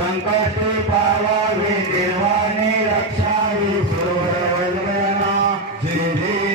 संकट पावा रक्षा ही